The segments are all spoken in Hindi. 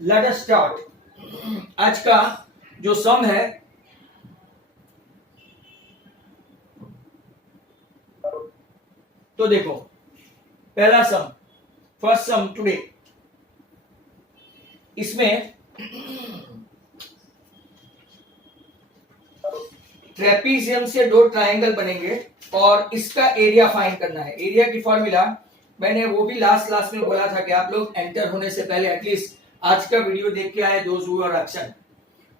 Let us start. आज का जो सम है तो देखो, पहला सम, फर्स्ट सम टुडे, इसमें ट्रेपीजियम से दो ट्रायंगल बनेंगे और इसका एरिया फाइंड करना है। एरिया की फॉर्मूला मैंने वो भी लास्ट क्लास में बोला था कि आप लोग एंटर होने से पहले एटलीस्ट आज का वीडियो देख के आए, दोज हु आर एब्सेंट।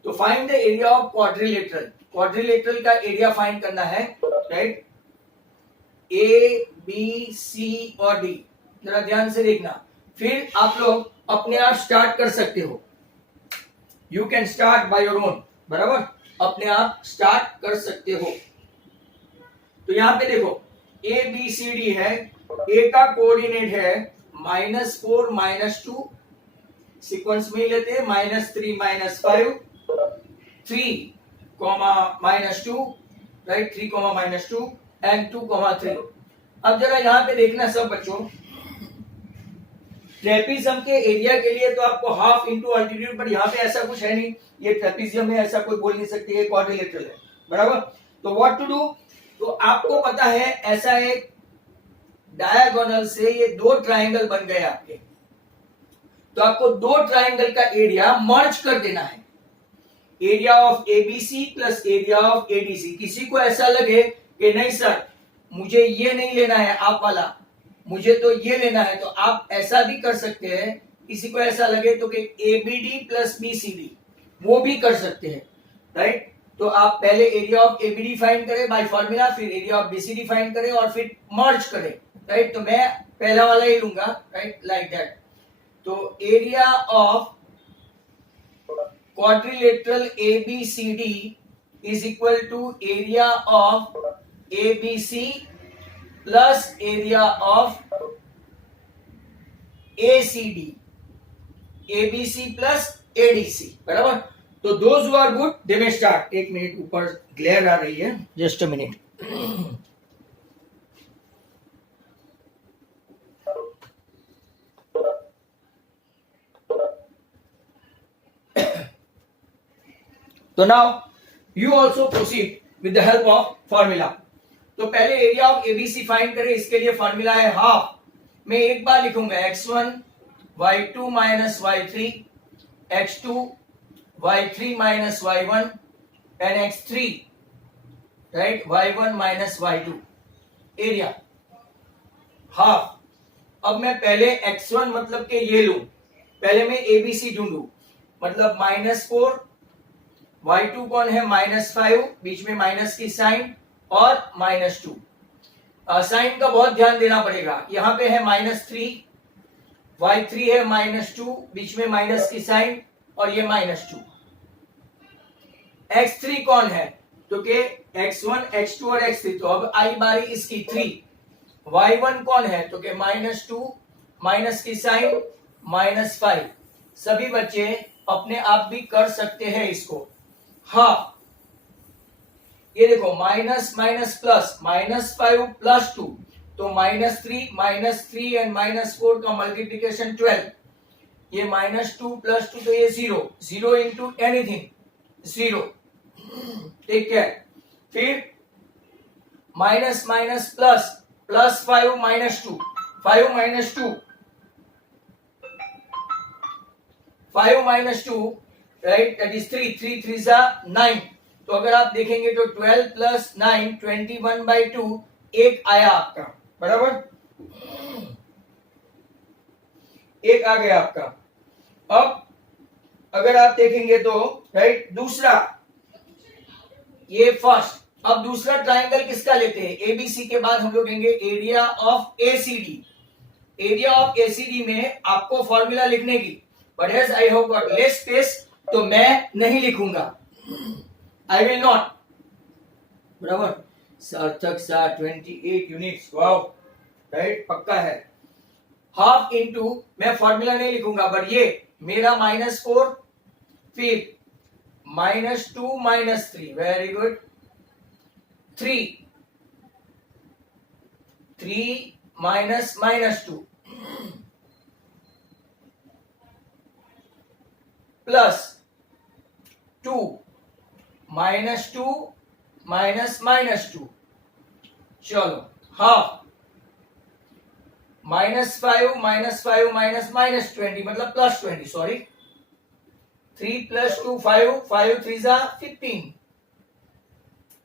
तो find the area of quadrilateral. Quadrilateral का एरिया फाइंड करना है, राइट? ए बी सी और डी, जरा ध्यान से देखना। फिर आप लोग अपने आप स्टार्ट कर सकते हो, you can start by your own, बराबर? अपने आप स्टार्ट कर सकते हो। तो यहां पे देखो, ए बी सी डी है। ए का कोऑर्डिनेट है -4 -2, सीक्वेंस में ही लेते हैं, -3 -5, 3 -2, राइट? 3 -2 एंड 2 3। अब जरा यहां पे देखना सब बच्चों, ट्रेपीजियम के एरिया के लिए तो आपको हाफ इंटू अल्टीट्यूड, पर यहाँ पे ऐसा कुछ है नहीं, ये ट्रेपीजियम है, ऐसा कोई बोल नहीं सकते, ये क्वाड्रिलेटरल है, बराबर? तो व्हाट टू डू? तो आपको पता है ऐसा एक डायगोनल से ये दो ट्रायंगल बन गए आपके, तो आपको दो ट्रायंगल का एरिया मर्ज कर देना है। Area of ABC plus area of ADC. किसी को ऐसा लगे कि नहीं सर मुझे ये नहीं लेना है आप वाला, मुझे तो ये लेना है, तो आप ऐसा भी कर सकते हैं। किसी को ऐसा लगे तो कि एबीडी प्लस बीसीडी, वो भी कर सकते हैं, राइट? तो आप पहले एरिया ऑफ एबीडी फाइंड करें बाय फॉर्मूला, फिर एरिया ऑफ बीसीडी फाइंड करें और फिर मर्ज करें, राइट? तो मैं पहला वाला ही लूंगा, राइट, लाइक दैट। तो area of quadrilateral ABCD is equal to area of ABC plus area of ACD, ABC plus ADC, बराबर? तो those who are good they may start। एक मिनट, ऊपर ग्लेयर आ रही है, जस्ट अ मिनट। तो now you also proceed with the help of formula. तो पहले एरिया ऑफ एबीसी फाइंड करें, इसके लिए फॉर्मूला है हाफ। मैं एक बार लिखूंगा x1 y2 minus y3, x2 y3 minus y1 and x3, right, y1 minus y2, area half. अब मैं पहले x1 मतलब के ये लूं, पहले मैं एबीसी ढूंढू, मतलब -4, y2 कौन है -5, बीच में माइनस की साइन, और -2। साइन का बहुत ध्यान देना पड़ेगा, यहां पे है -3, y3 है -2, बीच में माइनस की साइन, और ये -2। x3 कौन है? तो के x1, x2 और x3, तो अब आई बारी इसकी 3। y1 कौन है? तो के -2, माइनस की साइन, -5। सभी बच्चे अपने आप भी कर सकते हैं इसको। हाँ, ये देखो, माइनस माइनस प्लस, -5 प्लस 2, तो -3 एंड -4 का मल्टीप्लीकेशन 12। ये -2 प्लस 2, तो ये 0 इंटू एनीथिंग 0, ठीक है? फिर minus minus plus, +5 -2, 5 -2, 5 -2, right, that is 3, 3 3 9। तो अगर आप देखेंगे तो 12 प्लस 9 21/2, एक आया आपका, बराबर? एक आ गया आपका। अब अगर आप देखेंगे तो, राइट, दूसरा, ये फर्स्ट। अब दूसरा ट्रायंगल किसका लेते हैं? एबीसी के बाद हम लोग लेंगे area of ACD. Area of ACD में आपको फॉर्मूला लिखने की, but as I have got less space तो मैं नहीं लिखूंगा, आई विल नॉट, बराबर? सार्थक सा 28 यूनिट्स, वाओ, राइट, पक्का है। हाफ इंटू, मैं फॉर्मूला नहीं लिखूंगा, बट ये मेरा -4, फिर -2 -3, वेरी गुड, 3 माइनस -2, प्लस 2 -2 -2, चलो हाफ -5 -5 -20 मतलब +20, सॉरी 3 + 2 5, 5 3 15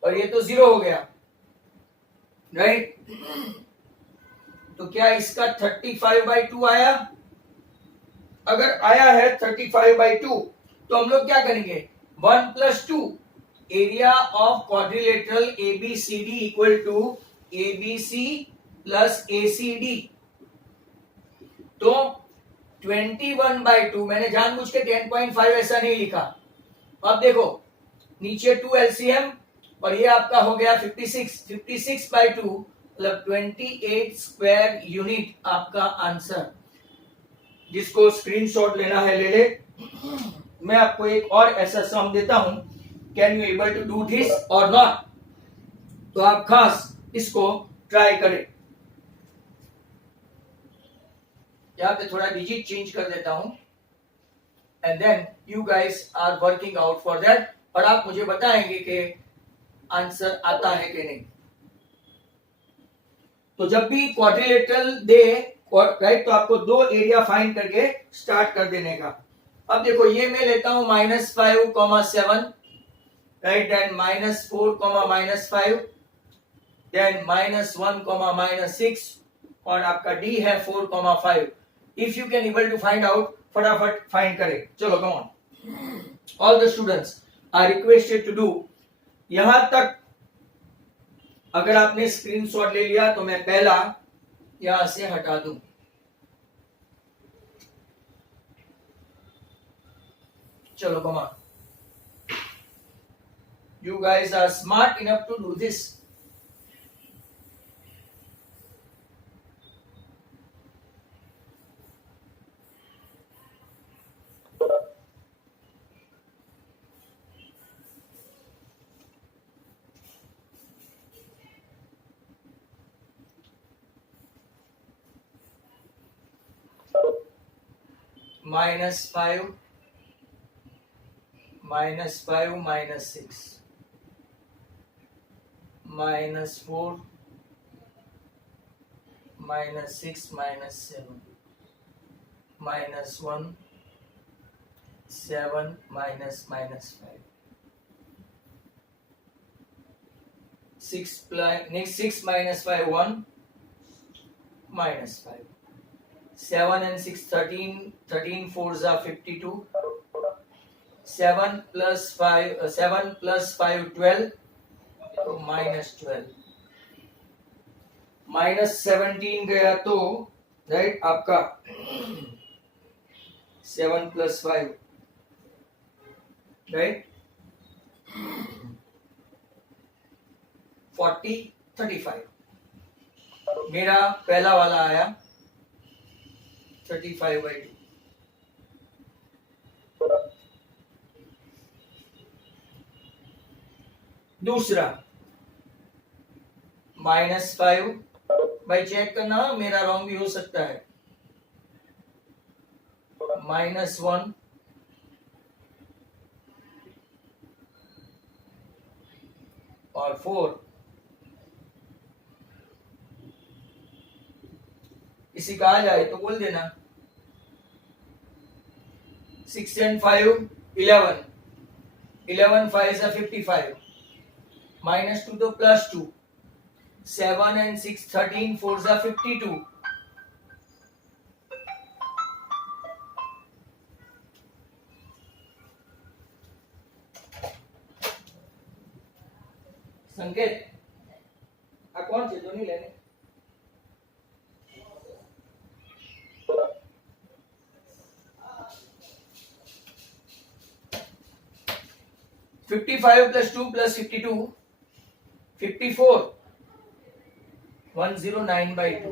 और ये तो 0 हो गया, राइट। तो क्या इसका 35/2 आया? अगर आया है 35/2 तो हम लोग क्या करेंगे, 1 + 2 area of quadrilateral ABCD equal to ABC plus ACD। तो 21/2 मैंने जानबूझ के 10.5 ऐसा नहीं लिखा। अब देखो नीचे 2 LCM और ये आपका हो गया 56/2 मतलब 28 स्क्वायर यूनिट आपका आंसर। जिसको स्क्रीनशॉट लेना है ले ले। मैं आपको एक और ऐसा सम देता हूं, can you able to do this और नॉट, तो आप खास इसको ट्राई करें। यहां पे थोड़ा डिजिट चेंज कर देता हूं and then you guys are working out for that और आप मुझे बताएंगे कि आंसर आता है कि नहीं। तो जब भी क्वाड्रिलेटरल दे राइट तो आपको दो एरिया फाइंड करके स्टार्ट कर देने का। अब देखो ये मैं लेता हूं -5, 7 राइट, देन -4, -5 देन -1, -6 और आपका डी है 4, 5। If you can able to find out फटाफट फाइंड करें। चलो come on, all the students are requested to do. यहां तक अगर आपने स्क्रीनशॉट ले लिया तो मैं पहला यहां से हटा दूं। चलो come on, you guys are smart enough to do this. -5, -5, -6, -4, -6, -7, -1, 7, -5, 6 next 6 -5 1 -5, 7 and 6 13, 13 4s are 52, 7 plus 5 7 plus 5 12, तो -12, -17 गया तो राइट आपका 7 plus 5 राइट 40, 35। मेरा पहला वाला आया 35/2। दूसरा -5, भाई चेक करना मेरा रॉन्ग भी हो सकता है, -1 और 4। किसी का आ जाए तो बोल देना। 6 and 5 11, 11 5 are 55, -2 तो +2, 7 and 6 13 4 are 52, संकेत आ कौन છે जो नहीं लेने? $55 + 2 + 52, 54, 109/2।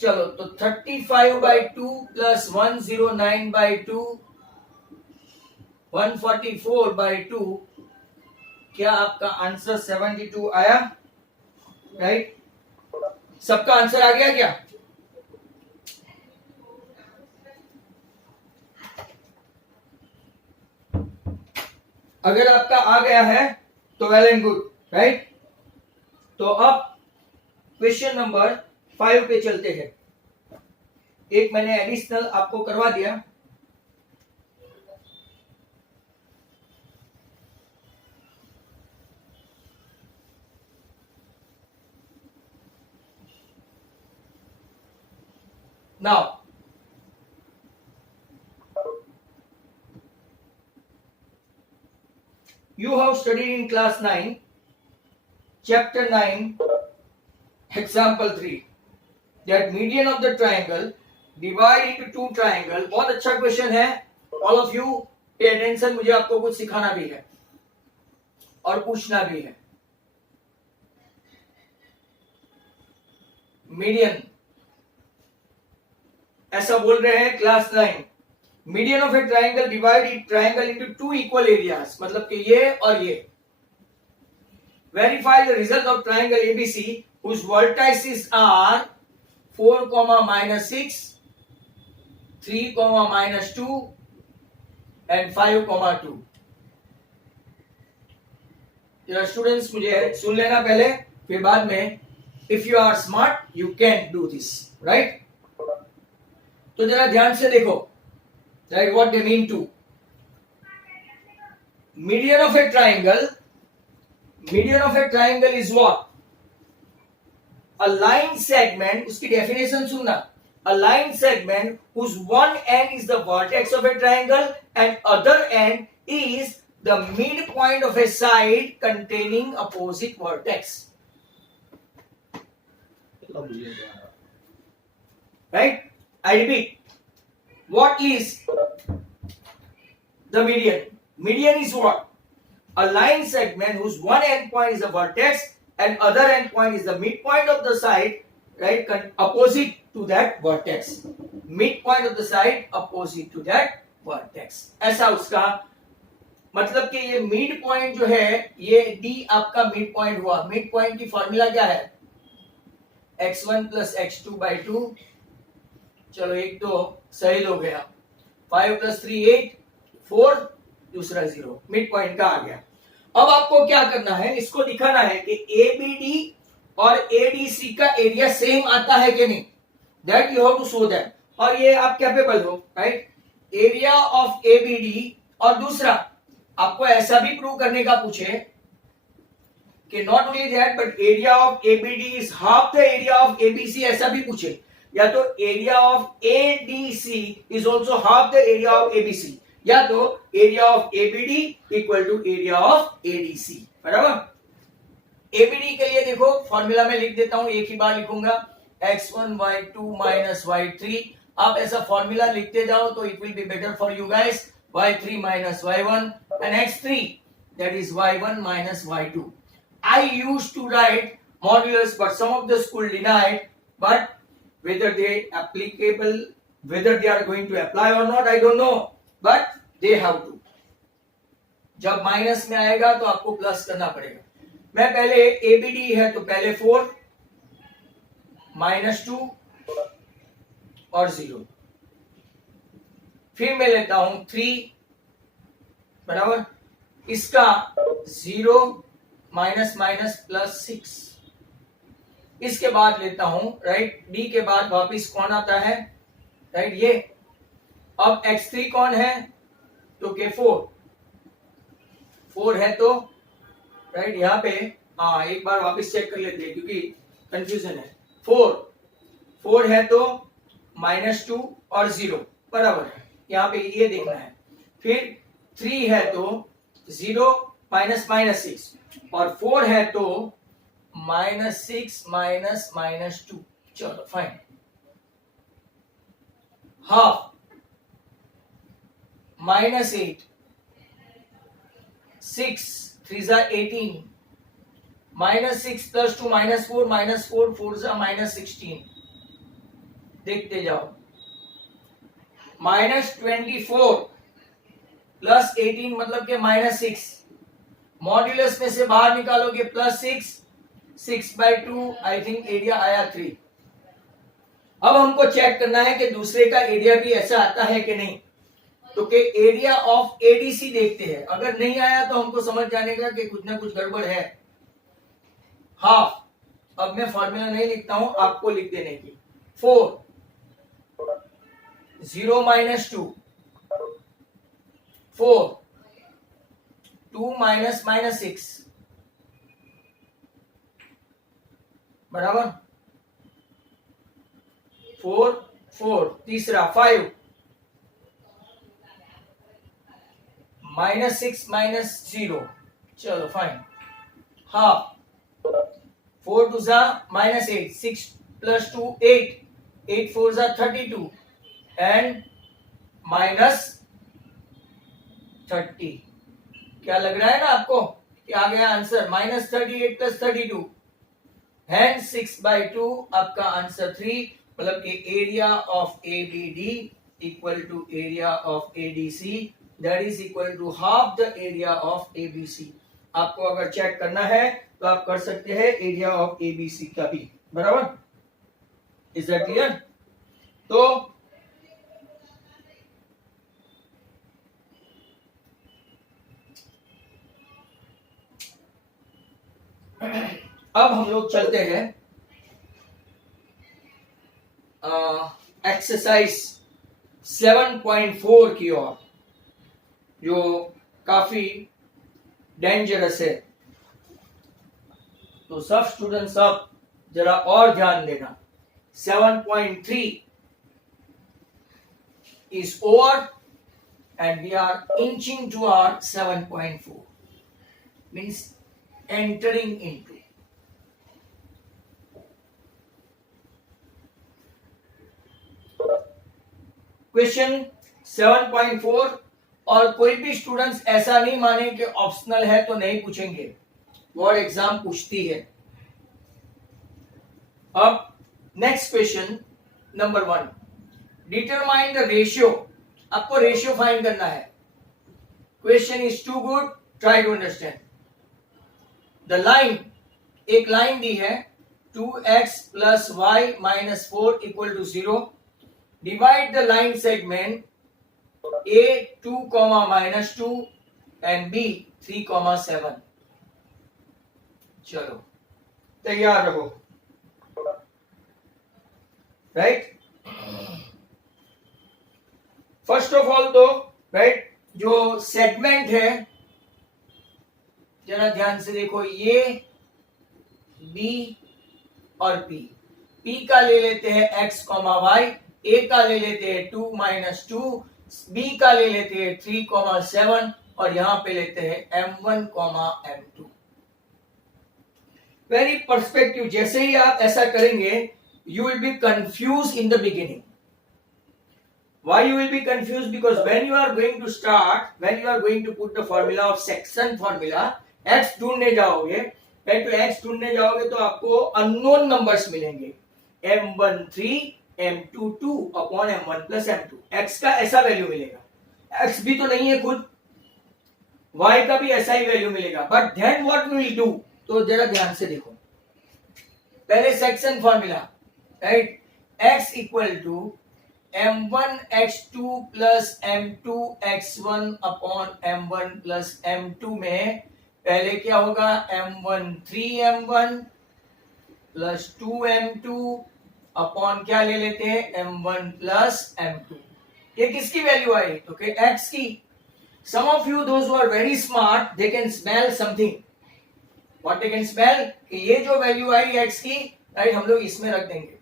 चलो तो 35/2 + 109/2, 144/2। क्या आपका आंसर 72 आया? राइट सबका आंसर आ गया क्या? अगर आपका आ गया है तो वेल एंड गुड, राइट। तो अब क्वेश्चन नंबर 5 पे चलते हैं। एक मैंने एडिशनल आपको करवा दिया। Now you have studied in class 9 chapter 9 example 3 that median of the triangle divide into two triangle। बहुत अच्छा क्वेश्चन है। All of you pay attention, मुझे आपको कुछ सिखाना भी है और पूछना भी है। मीडियन ऐसा बोल रहे हैं class 9, median of a triangle divide triangle into two equal areas, मतलब कि ये और ये। Verify the result of triangle ABC whose vertices are 4, -6, 3, -2 and 5, 2। जरा स्टूडेंट्स मुझे सुन लेना पहले, फिर बाद में if you are smart you can do this, right. तो जरा ध्यान से देखो, right, what they mean to median of a triangle is what? A line segment, उसकी डेफिनेशन सुनना, a line segment whose one end is the vertex of a triangle and other end is the midpoint of a side containing opposite vertex, right? I repeat, what is the median? Median is what? A line segment whose one end point is a vertex and other end point is the midpoint of the side, right? Opposite to that vertex. Midpoint of the side opposite to that vertex. ऐसा उसका मतलब कि ये मिड पॉइंट जो है, ये D आपका मिड पॉइंट हुआ। मिड पॉइंट की फॉर्मूला क्या है? x1 + x2 / 2। चलो एक तो सही हो गया। 5 + 3 8, 4, दूसरा 0, मिड पॉइंट का आ गया। अब आपको क्या करना है, इसको दिखाना है कि एबीडी और एडीसी का एरिया सेम आता है कि नहीं, that you have to show that. और ये आप कैपेबल हो, राइट। एरिया ऑफ एबीडी, और दूसरा आपको ऐसा भी प्रूव करने का पूछे कि not only that but area of ABD is half the area of ABC, ऐसा भी पूछे। या तो area of ADC is also half the area of ABC, या तो area of ABD equal to area of ADC, बराबर। एबीडी के लिए देखो फॉर्मूला में लिख देता हूं, एक ही बार लिखूंगा, x1 y2 - y3। आप ऐसा फॉर्मूला लिखते जाओ तो it will be better for you guys. y3 - y1 and x3, that is y1 - y2। I used to write modulus but some of the school denied, but whether they are going to apply or not I don't know, but they have to। जब माइनस में आएगा तो आपको प्लस करना पड़ेगा। मैं पहले एबीडी है तो पहले 4 -2 और 0, फिर मैं लेता हूं 3, बराबर, इसका 0 -−+6, इसके बाद लेता हूं, राइट, डी के बाद वापिस कौन आता है, राइट, ये। अब x3 कौन है, तो के 4 है तो, राइट, यहाँ पे हाँ एक बार वापिस चेक कर लेते हैं क्योंकि कंफ्यूजन है। 4 है तो -2 और 0, बराबर है, यहाँ पे ये देखना है। फिर 3 है तो 0 -−6 और 4 है तो -6 -2। चलो फाइन। हाफ -8, 6 3 = 18, -6 + 2 -4, -4 4 = -16। देखते जाओ, -24 + 18 मतलब के -6, मॉड्यूलस में से बाहर निकालोगे +6, 6/2, आई थिंक एरिया आया 3। अब हमको चेक करना है कि दूसरे का एरिया भी ऐसा आता है कि नहीं। तो के एरिया ऑफ एडीसी देखते हैं। अगर नहीं आया तो हमको समझ जाने का कि कुछ ना कुछ गड़बड़ है। हाफ, अब मैं फॉर्मूला नहीं लिखता हूं, आपको लिख देने की। 4 0 माइनस 2 4 2 माइनस माइनस 6 बराबर 4 4 तीसरा 5 माइनस 6 माइनस 0 चलो फाइन हाफ 4 2 जा माइनस 8 6 प्लस 2 8 8 4 जा 32 एंड माइनस 30। क्या लग रहा है ना आपको कि आ गया आंसर माइनस 38 प्लस 32 एंड 6/2 आपका आंसर 3, मतलब कि area of ABD equal to area of ADC that is equal to half the area of ABC. आपको अगर चेक करना है तो आप कर सकते हैं एरिया ऑफ एबीसी का भी, बराबर। Is that clear? तो अब हम लोग चलते हैं एक्सरसाइज 7.4 की ओर, जो काफी डेंजरस है। तो सब स्टूडेंट्स अब जरा और ध्यान देना। 7.3 is over and we are inching toward 7.4, means entering into। Question 7.4, और कोई भी स्टूडेंट्स ऐसा नहीं माने कि ऑप्शनल है तो नहीं पूछेंगे, बोर्ड एग्जाम पूछती है। अब next question number 1, determine the ratio. आपको रेशियो फाइंड करना है। Question is too good, try to understand. The line, एक लाइन दी है 2x plus Y minus 4 equal to 0। Divide the line segment A 2, minus 2 and B 3, 7। चलो तैयार रहो, राइट। फर्स्ट ऑफ ऑल तो राइट जो सेगमेंट है जरा ध्यान से देखो, ये B और P का ले लेते हैं x, y, A का ले लेते हैं 2 minus 2, B का ले लेते हैं 3, 7 और यहां पे लेते हैं M1, M2। Very perspective. जैसे ही आप ऐसा करेंगे you will be confused in the beginning. Why you will be confused? Because when you are going to start, when you are going to put the formula of section formula, x ढूंढने जाओगे, तो x ढूंढने जाओगे तो आपको अननोन नंबर्स मिलेंगे। M1 3, M2 2 upon M1 plus M2। x का ऐसा वैल्यू मिलेगा, x भी तो नहीं है खुद, y का भी ऐसा ही वैल्यू मिलेगा। But then what we will do, तो जरा ध्यान से देखो। पहले section formula, right, x equal to M1 x2 plus M2 x1 upon M1 plus M2 में पहले क्या होगा, M1 3M1 plus 2M2 upon क्या ले लेते हैं, M1 प्लस M2। ये किसकी वैल्यू आई, तो कि x की। Some of you those who are very smart they can smell something. What they can smell, कि ये जो वैल्यू आई x की, राइट, हम लोग इसमें रख देंगे।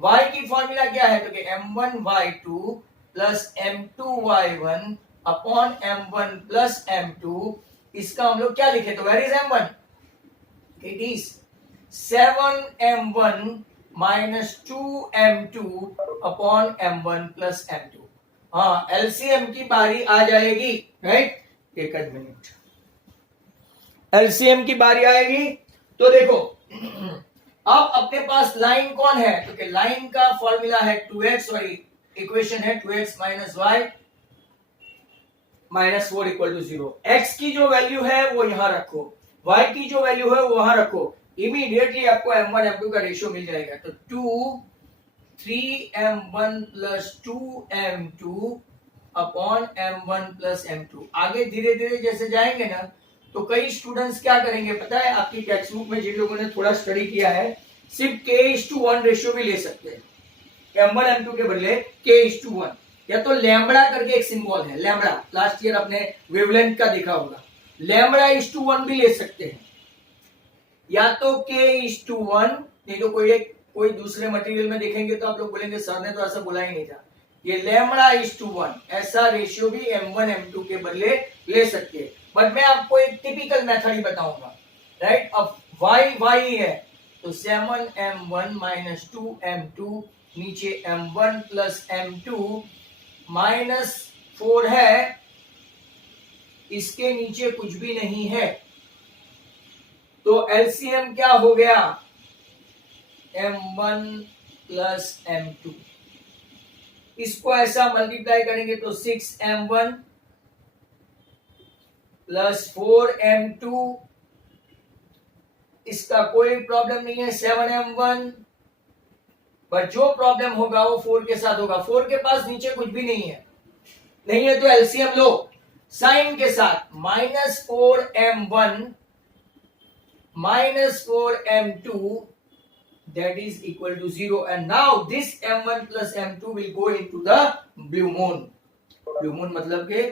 y की फॉर्मूला क्या है, तो कि M1 y2 plus M2 y1 upon M1 plus M2। इसका हम लोग क्या लिखे, तो where is M1, it is 7M1 minus 2M2 upon M1 plus M2। हाँ, एलसीएम की बारी आ जाएगी, राइट। एक मिनट, एलसीएम की बारी आएगी। तो देखो अब अपने पास लाइन कौन है, तो कि लाइन का फॉर्मूला है 2x और इक्वेशन है 2x minus Y minus 4 equal to 0। x की जो वैल्यू है वो यहां रखो, y की जो वैल्यू है वो वहां रखो। इमीडिएटली आपको M1 M2 का रेशियो मिल जाएगा। तो 2 3M1 plus 2M2 upon m1 plus m2। आगे धीरे धीरे जैसे जाएंगे ना तो कई स्टूडेंट्स क्या करेंगे पता है, आपकी टेक्स्ट बुक में जिन लोगों ने थोड़ा स्टडी किया है सिर्फ k:1 रेशियो भी ले सकते हैं, m1 m2 के बदले k:1, या तो लैम्बडा करके एक सिंबल है, लैम्बडा लास्ट ईयर अपने वेवलेंथ का देखा होगा, लैम्बडा:1 भी ले सकते हैं, या तो k:1, नहीं तो कोई दूसरे मटेरियल में देखेंगे तो आप लोग बोलेंगे सर ने तो ऐसा बोला ही नहीं था, ये लैम्बडा:1 ऐसा रेशियो भी m1 m2 के बदले ले सकते हैं। बट मैं आपको एक टिपिकल मेथड ही बताऊंगा, राइट। अब y है तो 7m1 माइनस 2m2, नीचे m1 प्लस m2 माइनस 4 है, इसके नीचे कुछ भी नहीं है, तो एलसीएम क्या हो गया, m1 प्लस m2। इसको ऐसा मल्टीप्लाई करेंगे तो 6m1 प्लस 4m2, इसका कोई प्रॉब्लम नहीं है, 7m1, पर जो प्रॉब्लम होगा वो 4 के साथ होगा, 4 के पास नीचे कुछ भी नहीं है तो एलसीएम लो साइन के साथ, minus 4m1 minus 4m2 that is equal to 0, and now this m1 plus m2 will go into the blue moon मतलब के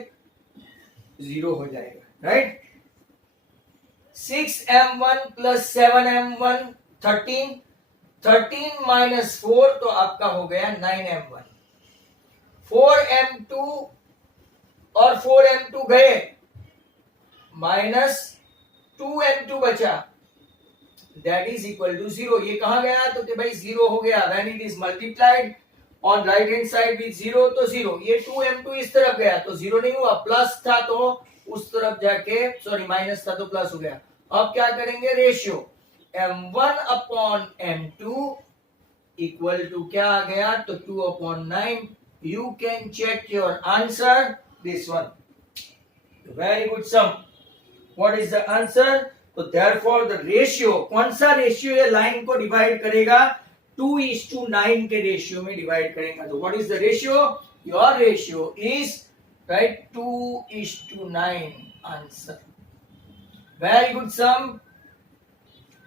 0 हो जाएगा, right. 6m1 plus 7m1 13 minus 4 तो आपका हो गया 9m1, 4m2 और 4m2 गए, माइनस 2m2 बचा, that is equal to 0। ये कहां गया तो कि भाई 0 हो गया, when it is multiplied on right hand side with 0 तो 0, ये 2m2 इस तरफ गया तो 0 नहीं हुआ, प्लस था तो उस तरफ जाके सॉरी माइनस था तो प्लस हो गया। अब क्या करेंगे, ratio m1 upon m2 equal to क्या आ गया तो 2/9। You can check your answer, this one, very good sum. What is the answer, तो therefore the ratio, कौन सा रेशियो ये लाइन को डिवाइड करेगा, 2:9 के रेशियो में डिवाइड करेगा, तो what is the ratio, your ratio is right 2:9 answer. Very good sum,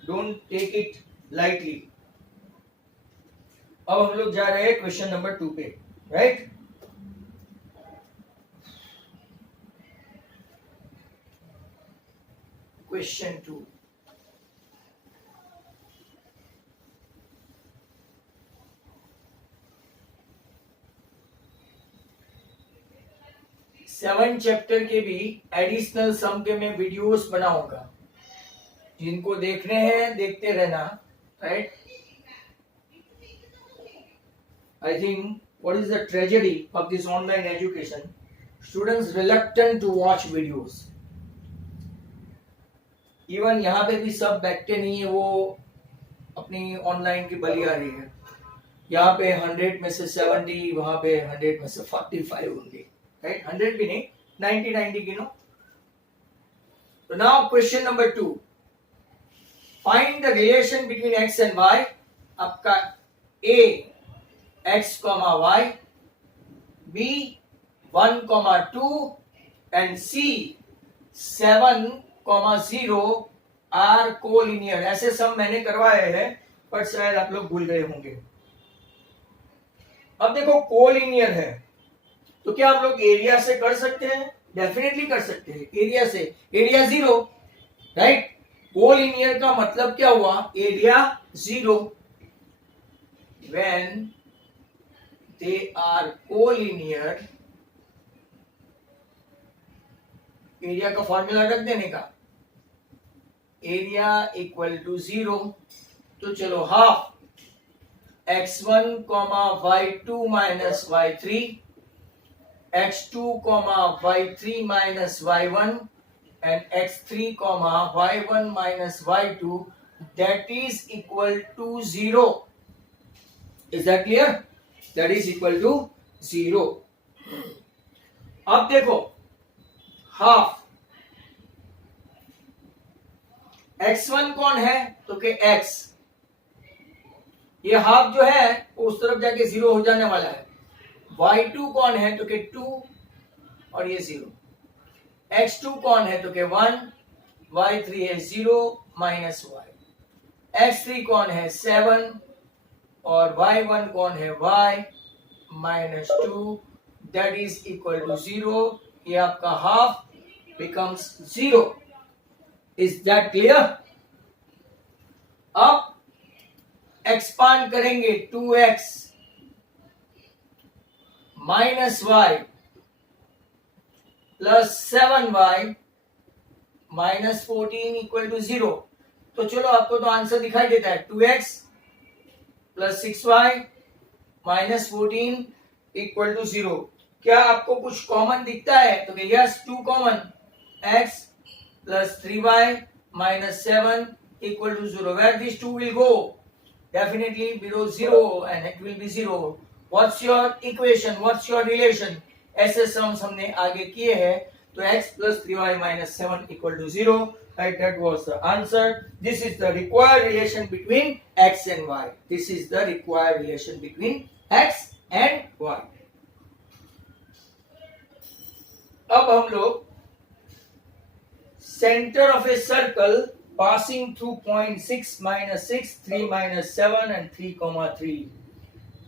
don't take it lightly. अब हम लोग जा रहे हैं क्वेश्चन नंबर 2 पे, राइट। Question 2, सेवन चैप्टर के भी एडिशनल सम के मैं वीडियोस बनाऊंगा, जिनको देखने हैं देखते रहना, right. I think what is the tragedy of this online education, students reluctant to watch videos। Even यहाँ पे भी सब बैठते नहीं है, वो अपनी ऑनलाइन की बलि आ रही है, यहाँ पे 100 में से 70, वहां पे 100 में से 45 होंगे, राइट, 100 भी नहीं, 90 गिनो। तो now question number 2, find the relation between x and y। आपका a x, y, b 1,2 and c 7,0 are collinear. ऐसे सब मैंने करवाए हैं पर शायद आप लोग भूल गए होंगे। अब देखो कोलिनियर है तो क्या हम लोग एरिया से कर सकते हैं, डेफिनेटली कर सकते हैं, एरिया से, एरिया 0, राइट। कोलिनियर का मतलब क्या हुआ, area 0, when they are collinear. Area का फॉर्मूला रख देने का, एरिया इक्वल टू 0, तो चलो half x1, y2 minus y3, x2, y3 minus y1 and x3, y1 minus y2, that is equal to 0। Is that clear? That is equal to 0। अब देखो हाफ x1 कौन है तो के x, ये हाफ जो है उस तरफ जाके 0 हो जाने वाला है। y2 कौन है तो के 2, और ये 0। x2 कौन है तो के 1, y3 है 0 माइनस y, x3 कौन है 7 और y1 कौन है y minus 2, that is equal to 0। ये आपका half becomes 0। Is that clear? अब एक्सपांड करेंगे 2x minus y plus 7y minus 14 equal to 0। तो चलो आपको तो आंसर दिखाई देता है, 2x plus 6y minus 14 equal to 0। क्या आपको कुछ कॉमन दिखता है तो yes, 2 common, x plus 3y minus 7 equal to 0। Where this 2 will go? Definitely below 0 and it will be 0। What's your equation, what's your relation? ऐसे सम्स हमने आगे किए हैं, तो x plus 3y minus 7 equal to 0, right? That was the answer. This is the required relation between x and y. This is the required relation between x and y. अब हम लोग center of a circle passing through point 6 minus 6, 3 minus 7 and 3,3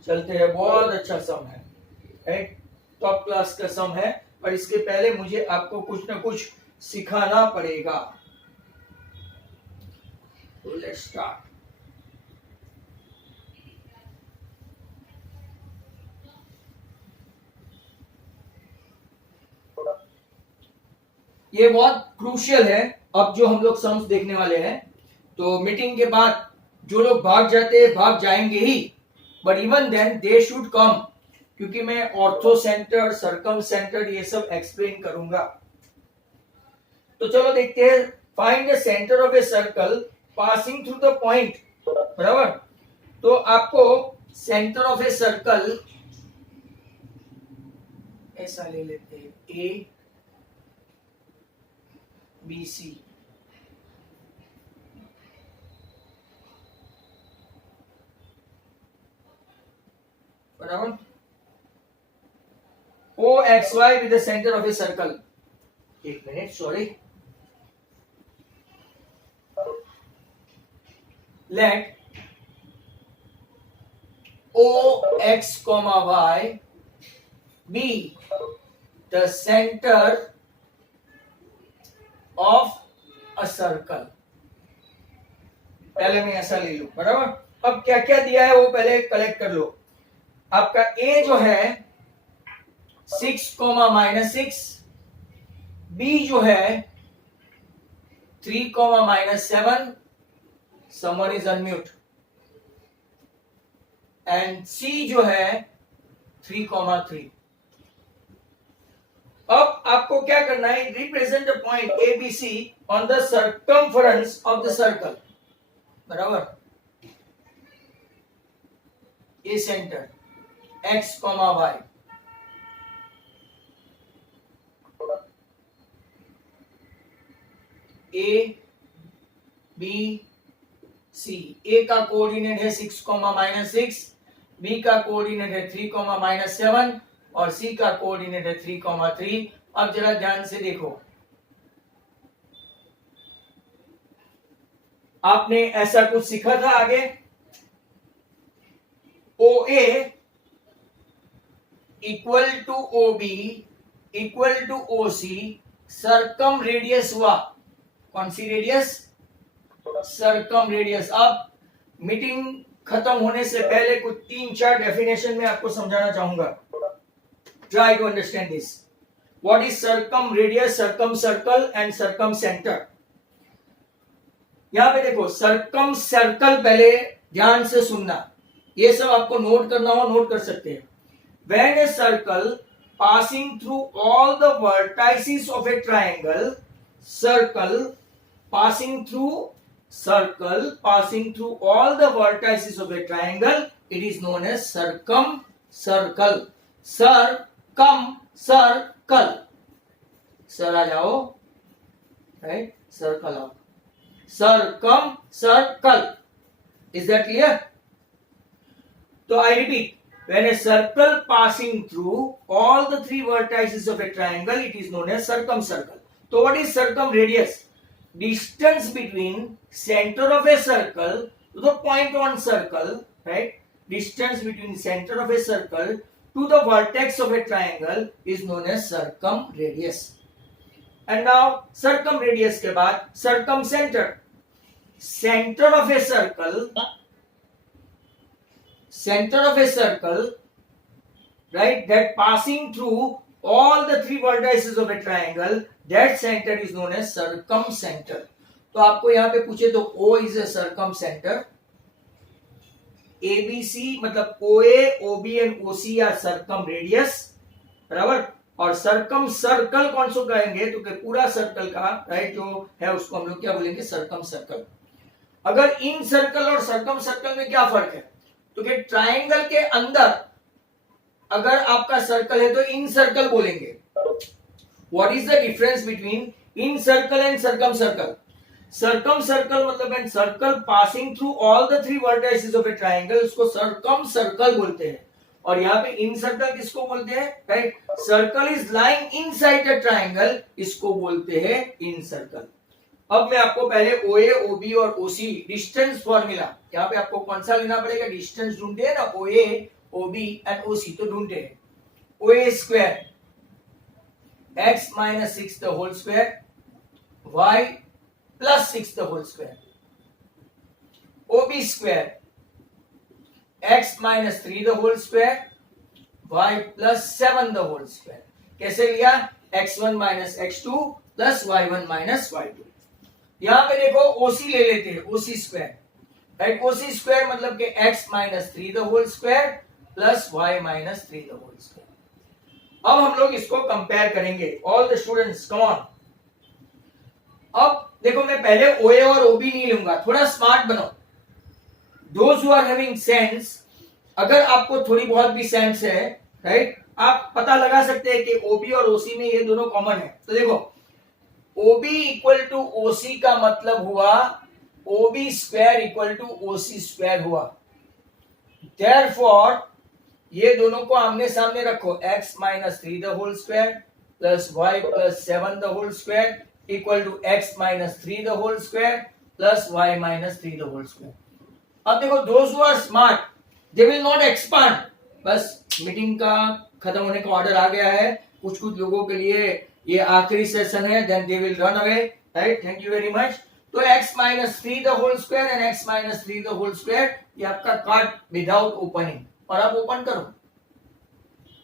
चलते हैं। बहुत अच्छा सम है, राइट? टॉप क्लास का सम है, पर इसके पहले मुझे आपको कुछ ना कुछ सिखाना पड़ेगा। तो लेट्स स्टार्ट। ये बहुत क्रूशियल है अब जो हम लोग सम्स देखने वाले हैं। तो मीटिंग के बाद जो लोग भाग जाते हैं भाग जाएंगे ही, but even then they should come, क्योंकि मैं ऑर्थो सेंटर, सर्कम सेंटर ये सब एक्सप्लेन करूंगा। तो चलो देखते हैं। Find the centre of a circle passing through the point, बराबर? तो आपको सेंटर ऑफ ए सर्कल ऐसा ले लेते हैं, ए बी सी, बराबर? OXY with the center of a circle. एक minute, sorry. Let OX, Y be the center of a circle. पहले मैं ऐसा ले लूं, बराबर? अब क्या क्या दिया है वो पहले कलेक्ट कर लो। आपका A जो है 6, माइनस 6, बी जो है 3, minus 7, someone is unmute, and C जो है 3, 3। अब आपको क्या करना है? Represent the point A B C on the circumference of the circle, बराबर? A centre x, y, A B C. A का कोऑर्डिनेट है 6, माइनस 6, बी का कोऑर्डिनेट है 3, माइनस 7 और सी का कोऑर्डिनेट है 3, 3। अब जरा ध्यान से देखो, आपने ऐसा कुछ सीखा था आगे। OA equal to OB equal to OC, circumradius हुआ। कौन सी रेडियस? Circumradius. अब मीटिंग खत्म होने से पहले कुछ 3-4 डेफिनेशन में आपको समझाना चाहूंगा। Try to understand this. What is circumradius, circumcircle and circumcentre? यहां पे देखो, सर्कम सर्कल पहले ध्यान से सुनना, ये सब आपको नोट करना हो नोट कर सकते हैं। When a circle passing through all the vertices of a triangle, circle passing through all the vertices of a triangle, it is known as circumcircle. Circle. Sir आ जाओ, राइट? सर्कल आओ, circumcircle. Is that clear? तो I repeat, When a circle passing through all the three vertices of a triangle, it is known as circumcircle. So what is circumradius? Distance between center of a circle to the point on circle, right? Distance between center of a circle to the vertex of a triangle is known as circumradius. And now circumradius के बाद circumcenter. Center of a circle, right, that passing through all the three vertices of a triangle, that center is known as circumcenter. तो आपको यहां पे पूछे तो O is a circumcenter, ABC मतलब OA, OB and OC are circumradius, बराबर. और circumcircle कौन सा कहेंगे तो कि पूरा सर्कल का, राइट, जो है उसको हम लोग क्या बोलेंगे, circumcircle. अगर इन सर्कल और सर्कम सर्कल में क्या फर्क है तो कि ट्राइंगल के अंदर अगर आपका सर्कल है तो इन सर्कल बोलेंगे. What is the difference between incircle and circumcircle? Circumcircle मतलब an circle passing through all the three vertices of a triangle, उसको सर्कम सर्कल बोलते हैं. और यहाँ पे इन सर्कल किसको बोलते हैं, right, circle is lying inside the triangle, इसको बोलते हैं इन सर्कल. अब मैं आपको पहले OA, OB और OC डिस्टेंस फॉर्मूला, यहाँ पे आपको कौन सा लेना पड़ेगा, डिस्टेंस ढूंढते हैं ना, OA, OB एंड OC, तो ढूंढते हैं. OA square x minus 6 the whole square y plus 6 the whole square. OB square x minus 3 the whole square y plus 7 the whole square. कैसे लिया, x1 minus x2 plus y1 minus y2. यहां पे देखो OC ले लेते हैं, OC square, right. OC square मतलब कि x minus 3 the whole square plus y minus 3 the whole square. अब हम लोग इसको कंपेयर करेंगे. All the students come on. अब देखो मैं पहले OA और OB नहीं लूंगा, थोड़ा स्मार्ट बनो. Those who are having sense, अगर आपको थोड़ी बहुत भी सेंस है, राइट, आप पता लगा सकते हैं कि OB और OC में ये दोनों कॉमन है. तो देखो OB इक्वल टू OC का मतलब हुआ OB square equal to OC square हुआ. देयरफॉर ये दोनों को आमने सामने रखो, x minus 3 the whole square plus y plus 7 the whole square equal to x minus 3 the whole square plus y minus 3 the whole square. अब देखो those who are smart they will not expand. बस मीटिंग का खत्म होने का ऑर्डर आ गया है. कुछ कुछ लोगों के लिए ये आखिरी सेशन है, then they will run away, right. Thank you very much. तो x minus 3 the whole square and x minus 3 the whole square, ये आपका कार्ड विदाउट ओपनिंग, और आप ओपन करो.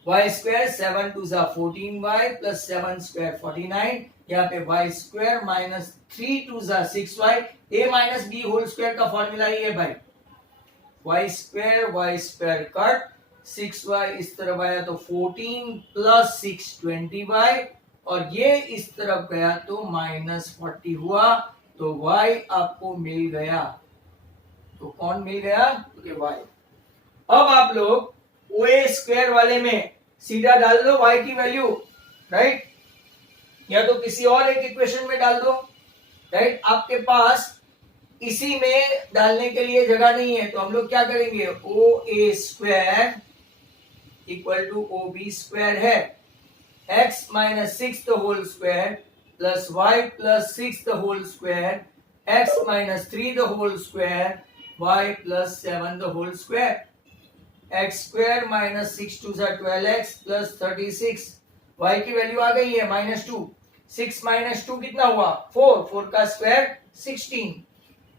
y स्क्वायर 7 टू जा 14y प्लस 7 स्क्वायर 49, यहाँ पे y स्क्वायर माइनस 3 टू जा 6y, a minus b whole square का फॉर्मूला ही है भाई. y स्क्वायर कट, 6y इस तरफ आया तो 14 प्लस 6 20y, और ये इस तरफ गया तो माइनस 40 हुआ. तो y आपको मिल गया. तो कौन मिल गया, तो y. अब आप लोग OA स्क्वायर वाले में सीधा डाल दो y की वैल्यू, राइट, या तो किसी और एक इक्वेशन में डाल दो, राइट. आपके पास इसी में डालने के लिए जगह नहीं है, तो हम लोग क्या करेंगे, OA square equal to OB square है. x minus 6 the whole square plus y plus 6 the whole square, x minus 3 the whole square, y plus 7 the whole square. x square minus 6 two 12x plus 36, y की वैल्यू आ गई है माइनस 2. 6 माइनस 2 कितना हुआ, 4, 4 का square 16.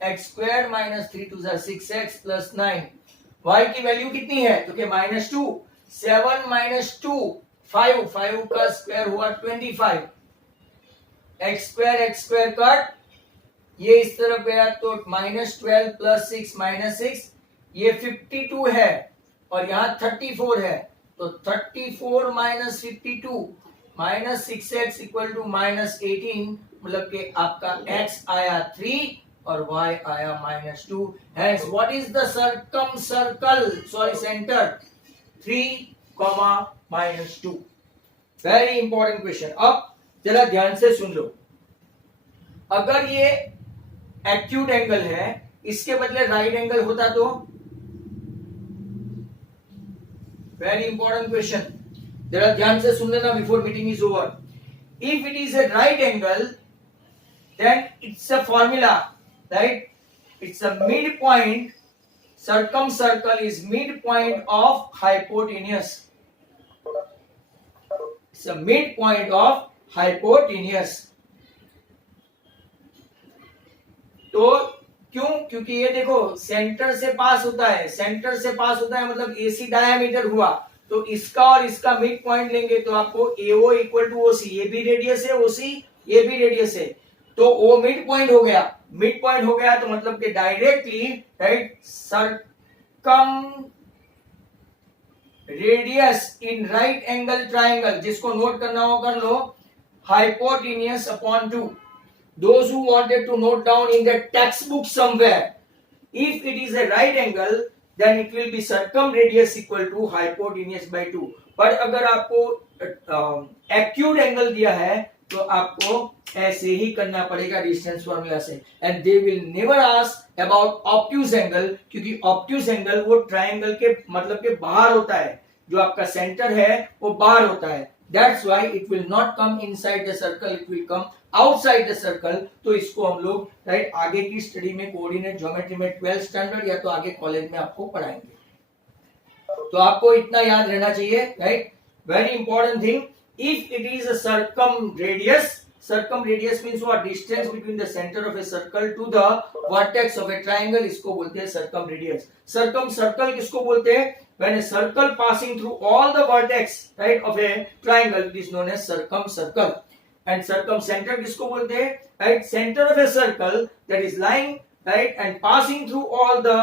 x square minus 3 two 6x plus 9, y की वैल्यू कितनी है तो कि माइनस 2. 7 माइनस 2 5, 5 का स्क्वायर हुआ 25. x स्क्वायर कट, ये इस तरफ गया तो माइनस 12 प्लस 6 माइनस 6, ये 52 है और यहाँ 34 है. तो 34 minus 52 minus 6x equal to minus 18, मतलब कि आपका x आया 3 और y आया minus 2. Hence what is the center 3, minus 2. Very important question. अब जरा ध्यान से सुन लो. अगर ये एक्यूट एंगल है, इसके बदले राइट एंगल होता तो वेरी इंपॉर्टेंट क्वेश्चन, जरा ध्यान से सुन लेना before meeting is over. If it is a right angle, then it's a formula, right? It's a midpoint. Circumcircle is midpoint of hypotenuse. It's a midpoint of hypotenuse. तो क्यों? क्योंकि ये देखो सेंटर से पास होता है, सेंटर से पास होता है मतलब AC डायमीटर हुआ, तो इसका और इसका मिड पॉइंट लेंगे तो आपको AO इक्वल टू OC, ये भी रेडियस है, OC ये भी रेडियस है, तो O मिड पॉइंट हो गया. मिड पॉइंट हो गया तो मतलब कि directly, right, circum radius in right angle triangle, जिसको नोट करना हो कर लो, hypotenuse upon 2. Those who wanted to note down in the textbook somewhere, if it is a right angle, then it will be circumradius equal to hypotenuse by 2. पर अगर आपको एक्यूट एंगल दिया है तो आपको ऐसे ही करना पड़ेगा डिस्टेंस फॉर्मूला से. And they will never ask about obtuse angle, क्योंकि ऑब्ट्यूज एंगल वो ट्राइंगल के मतलब के बाहर होता है, जो आपका सेंटर है वो बाहर होता है. That's why it will not come inside the circle, it will come outside the circle. तो इसको हम लोग राइट आगे की स्टडी में कोऑर्डिनेट ज्योमेट्री में 12th स्टैंडर्ड या तो आगे कॉलेज में आपको पढ़ाएंगे. तो आपको इतना याद रहना चाहिए, right, very important thing. If it is a circumradius means what? Distance between the center of a circle to the vertex of a triangle, इसको बोलते हैं circumradius. Circle किसको बोलते हैं? When a circle passing through all the vertex, right, of a triangle, it is known as circumcircle. And circumcenter किसको बोलते हैं? Right, center of a circle that is lying, right, and passing through all the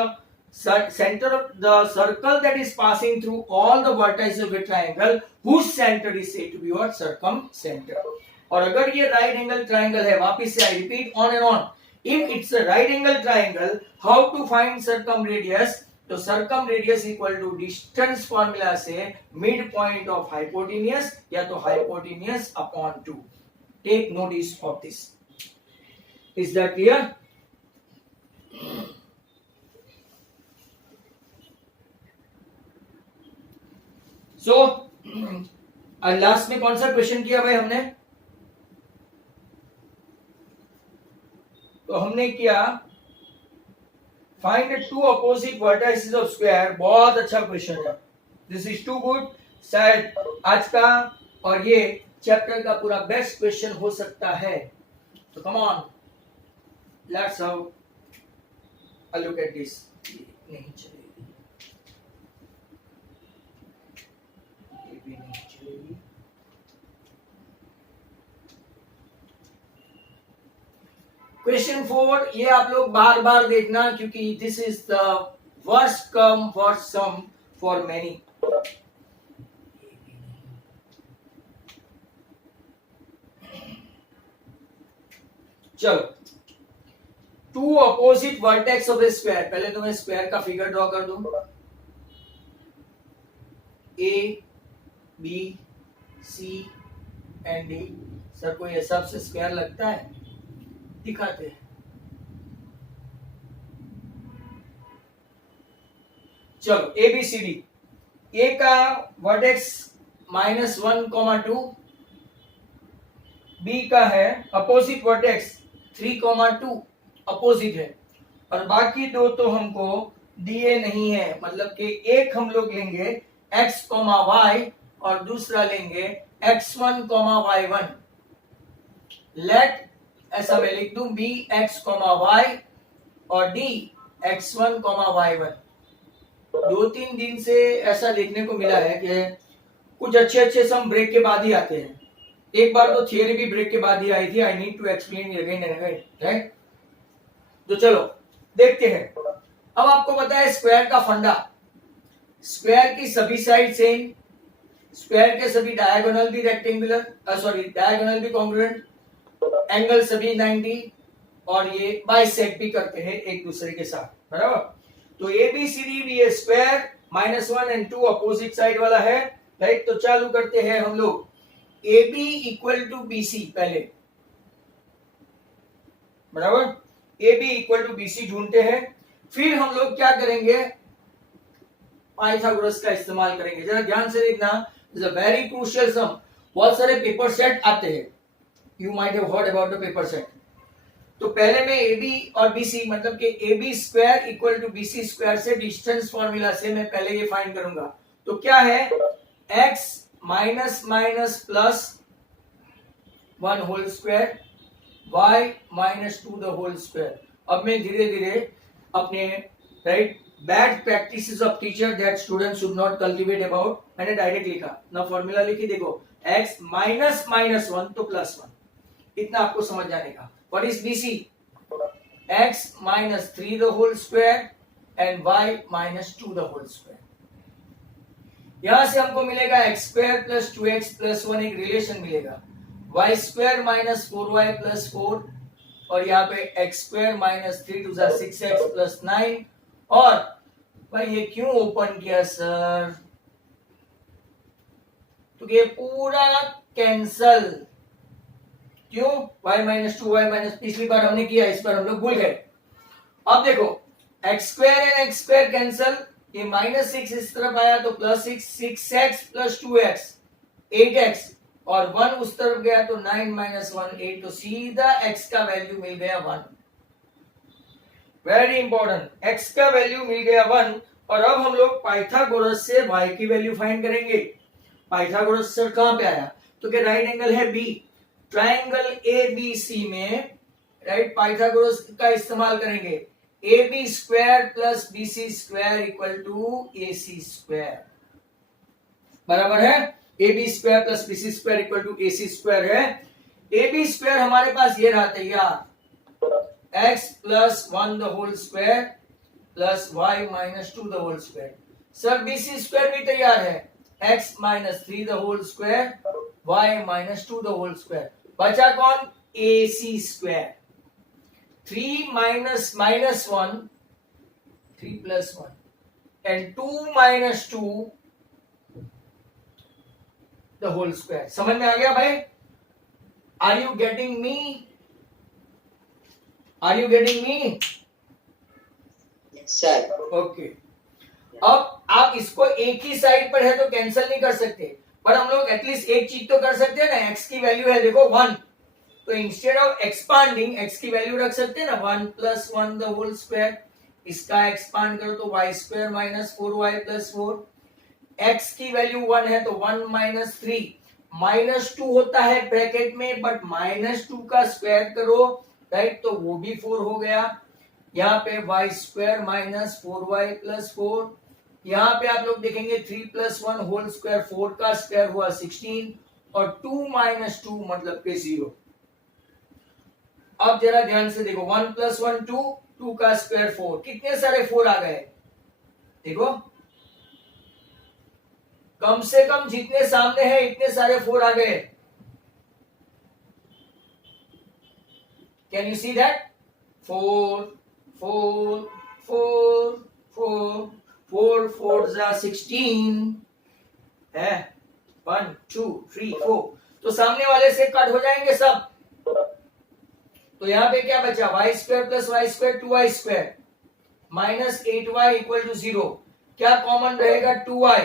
center of the circle that is passing through all the vertices of a triangle, whose center is said to be what? Circumcenter. और अगर ये राइट एंगल ट्राइंगल है, वापिस से I repeat on and on, if it's a right angle triangle, how to find circumradius? तो circumradius equal to distance formula से मिड पॉइंट ऑफ हाइपोटेन्यूस या तो hypotenuse upon 2. Take notice of this. Is that clear? So last में कौन सा क्वेश्चन किया भाई हमने? तो हमने किया find to opposite vertices of square. बहुत अच्छा क्वेश्चन है, दिस इज टू गुड. शायद आज का और ये चैप्टर का पूरा बेस्ट क्वेश्चन हो सकता है. तो come on, let's have a look at this. नहीं चलेगी, ये भी नहीं चलेगी. क्वेश्चन 4 ये आप लोग बार बार देखना, क्योंकि this is the worst come for some for many. चलो, to opposite vertex of a square. पहले तो मैं स्क्वायर का फिगर ड्रॉ कर दूं. A B C and D. Sir कोई ऐसा से स्क्वायर लगता है? दिखाते हैं. चलो, ए बी सी डी. ए का वर्टेक्स -1,2, बी का है अपोजिट वर्टेक्स 3,2 अपोजिट है, और बाकी दो तो हमको दिए नहीं है. मतलब कि एक हम लोग लेंगे x, y और दूसरा लेंगे x1, y1. लेट ऐसा मैं लिख दूं b x, y और d x1, y1. 2-3 दिन से ऐसा देखने को मिला है कि कुछ अच्छे सम ब्रेक के बाद ही आते हैं. एक बार तो थियरी भी ब्रेक के बाद ही आई थी. I need to explain again and again, right? तो चलो देखते हैं. अब आपको पता है स्क्वायर का फंडा. स्क्वायर की सभी साइड सेम, स्क्वायर के सभी डायगोनल भी रेक्टेंगुलर, डायगोनल भी कॉन्ग्रुएंट, एंगल सभी 90, और ये बाइसेक्ट भी करते हैं एक दूसरे के साथ, बराबर. तो ABCD भी ये स्क्वायर -1 और 2 अपोजिट साइड वाला है, राइट? तो चालू करते हैं हम लोग. AB इक्वल टू BC पहले, बराबर. AB इक्वल टू BC ढूंढते हैं. फिर हम लोग क्या करेंगे? पाइथागोरस का इस्तेमाल करेंगे। जरा ध्यान से देखना, इज अ वेरी क्रूशियल सम। बहुत सारे पेपर सेट आते हैं, you might have heard about the paper set. तो पहले मैं ए बी और बी सी मतलब कि A B square equal to B C square से डिस्टेंस फॉर्मूला से मैं पहले ये फाइंड करूंगा। तो क्या है, x minus minus plus 1 whole square y minus 2 the whole square. अब मैं धीरे धीरे अपने right bad practices of teacher that student should not cultivate about, मैंने डायरेक्ट लिखा ना, फॉर्मूला लिखी, देखो x माइनस माइनस 1 तो प्लस 1, इतना आपको समझ जाने का। What is BC? X minus 3 the whole square and y minus 2 the whole square। यहां से हमको मिलेगा x square plus 2x plus 1, एक रिलेशन मिलेगा, y square minus 4y plus 4, और यहाँ पे x square minus 3 two 6x plus 9। और भाई ये क्यों ओपन किया सर, तो ये पूरा कैंसल, क्यों, y माइनस 2 y माइनस, पिछली बार हमने किया, इस बार हम लोग भूल गए। अब देखो x square and x square cancel, ये माइनस 6 इस तरफ आया तो plus 6, 6x plus 2x 8x, और 1 उस तरफ गया तो 9 माइनस 1 8, तो सीधा x का वैल्यू मिल गया 1। वेरी इंपॉर्टेंट, x का वैल्यू मिल गया 1। और अब हम लोग पाइथागोरस से y की वैल्यू फाइंड करेंगे। पाइथागोरस सर कहां पे आया, तो क्या राइट एंगल है B, ट्राइंगल ABC में राइट पाइथागोरस का इस्तेमाल करेंगे। A B square plus B C square equal to A C square, बराबर है, A B square plus B C square equal to A C square है। ए बी स्क्वायर हमारे पास ये रहा तैयार, x plus 1 the whole square plus Y minus 2 the whole square. Sir B C square भी तैयार है, x minus 3 the whole square y minus 2 the whole square. बचा कौन, A C square, 3 minus minus 1 3 plus 1 and 2 minus 2 the whole square. समझ में आ गया भाई, are you getting me, are you getting me sir? Okay. अब आप इसको एक ही साइड पर है तो कैंसिल नहीं कर सकते, पर हम लोग एटलीस्ट एक चीज तो कर सकते हैं ना, x की वैल्यू है देखो 1, तो इंस्टेड ऑफ एक्सपांडिंग x की वैल्यू रख सकते हैं ना 1 प्लस 1 द होल स्क्वायर। इसका एक्सपांड करो तो y square minus 4y plus 4, x की वैल्यू 1 है तो 1 माइनस 3 माइनस 2 होता है ब्रैकेट में, बट माइनस 2 का स्क्वायर करो राइट तो वो भी 4 हो गया। यहाँ पे y square minus 4y plus 4, यहाँ पे आप लोग देखेंगे 3 प्लस 1 होल स्क्वायर, 4 का स्क्वायर हुआ 16, और 2 माइनस 2 मतलब के 0। अब जरा ध्यान से देखो, 1 प्लस 1 2, 2 का स्क्वायर 4, कितने सारे 4 आ गए, देखो कम से कम जितने सामने हैं इतने सारे 4 आ गए। कैन यू सी दैट, 4 4 4 4 4 4 जा 16 है, 1 2 3 4, तो सामने वाले से कट हो जाएंगे सब। तो यहां पे क्या बचा, y square plus y square 2y square minus 8y equal to 0, क्या कॉमन रहेगा 2y।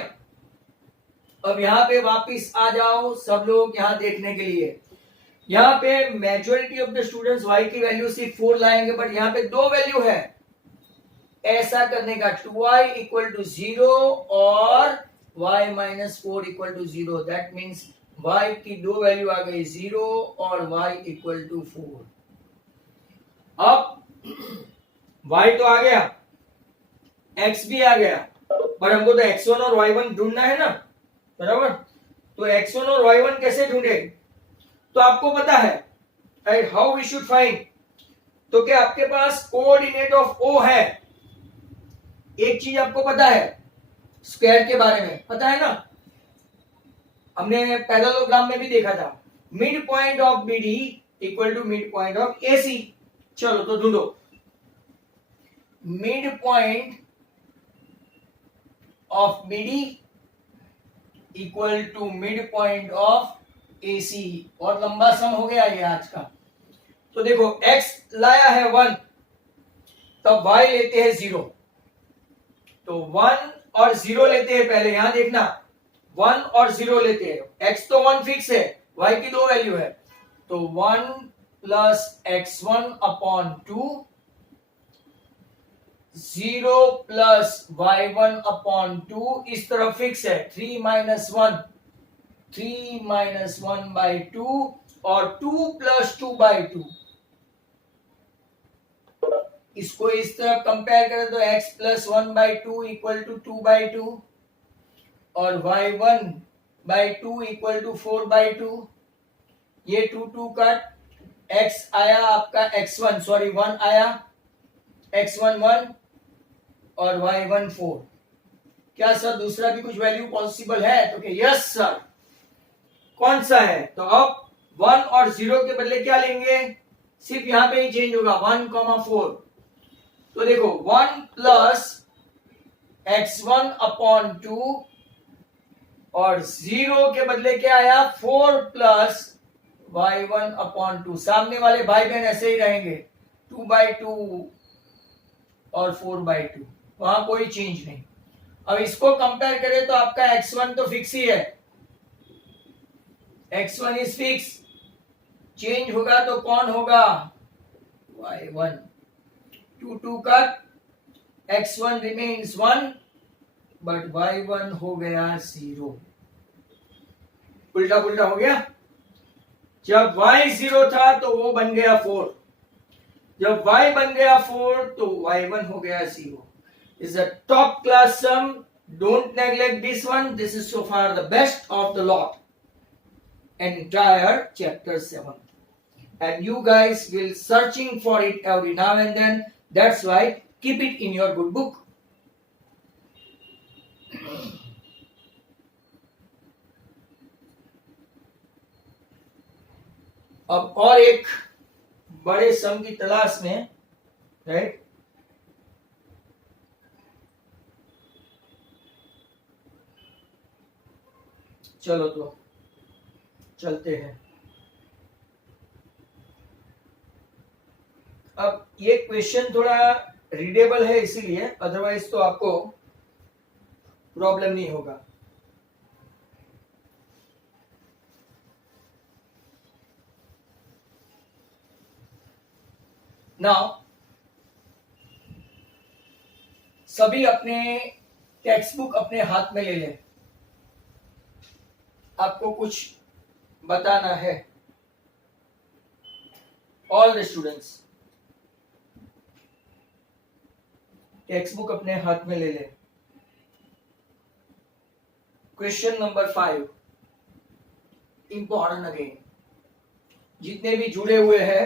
अब यहां पे वापिस आ जाओ सब लोग यहां देखने के लिए, यहां पे majority of the students y की वैल्यू सिर्फ 4 लाएंगे, बट यहां पे दो वैल्यू है, ऐसा करने का 2y इक्वल टू 0 और y minus 4 equal to 0, that means y की दो वैल्यू आ गई 0 और y इक्वल टू 4। अब y तो आ गया, x भी आ गया, पर हमको तो x1 और y1 ढूंढना है ना, बराबर। तो x1 और y1 कैसे ढूंढे, तो आपको पता है right how we should find. तो क्या आपके पास कोऑर्डिनेट ऑफ O है, एक चीज आपको पता है स्क्वायर के बारे में, पता है ना, हमने पैरेललोग्राम में भी देखा था, mid point of BD equal to mid point of AC। चलो तो ढूंढो, mid point of BD equal to mid point of AC। और लंबा सम हो गया ये आज का। तो देखो x लाया है 1, तब y लेते हैं 0, तो 1 और 0 लेते हैं पहले, यहां देखना 1 और 0 लेते हैं। x तो 1 फिक्स है, y की 2 वैल्यू है, तो 1 plus x1 upon 2, 0 plus y1 upon 2, इस तरफ फिक्स है 3 माइनस 1, 3 माइनस 1 बाई 2 और 2 प्लस 2 बाई 2। इसको इस तरफ कंपेयर करें तो x plus 1 by 2 equal to 2 by 2 और y1 by 2 equal to 4 by 2। ये 2 2 कट, x आया आपका x1, सॉरी 1 आया, x1 1 और y1 4। क्या सर दूसरा भी कुछ वैल्यू पॉसिबल है? तो यस सर। कौन सा है? तो अब 1 और 0 के बदले क्या लेंगे? सिर्फ यहां पे ही चेंज होगा 1, 4। तो देखो 1 प्लस x1 अपॉन 2 और 0 के बदले क्या आया? 4 प्लस y1 अपॉन 2। सामने वाले भाई बहन ऐसे ही रहेंगे, 2 बाई 2 और 4 बाई 2, वहां कोई चेंज नहीं। अब इसको कंपेयर करें तो आपका x1 तो फिक्स ही है, x1 इज फिक्स, चेंज होगा तो कौन होगा? y1। 2 2 का x1 रिमेन्स 1 बट y1 हो गया 0। उल्टा पुल्टा हो गया। जब y 0 था तो वो बन गया 4, जब y बन गया 4 तो y1 हो गया 0। Is a top class sum, don't neglect this one, this is so far the best of the lot, entire chapter 7, and you guys will searching for it every now and then. That's why keep it in your good book. अब और एक बड़े सम की तलाश में, राइट, चलो तो चलते हैं। अब ये क्वेश्चन थोड़ा रीडेबल है इसीलिए, अदरवाइज तो आपको प्रॉब्लम नहीं होगा। नाउ सभी अपने टेक्स्ट बुक अपने हाथ में ले लें, आपको कुछ बताना है। All the students text book अपने हाथ में ले लें। क्वेश्चन नंबर 5 इंपॉर्टेंट अगेन, जितने भी जुड़े हुए हैं,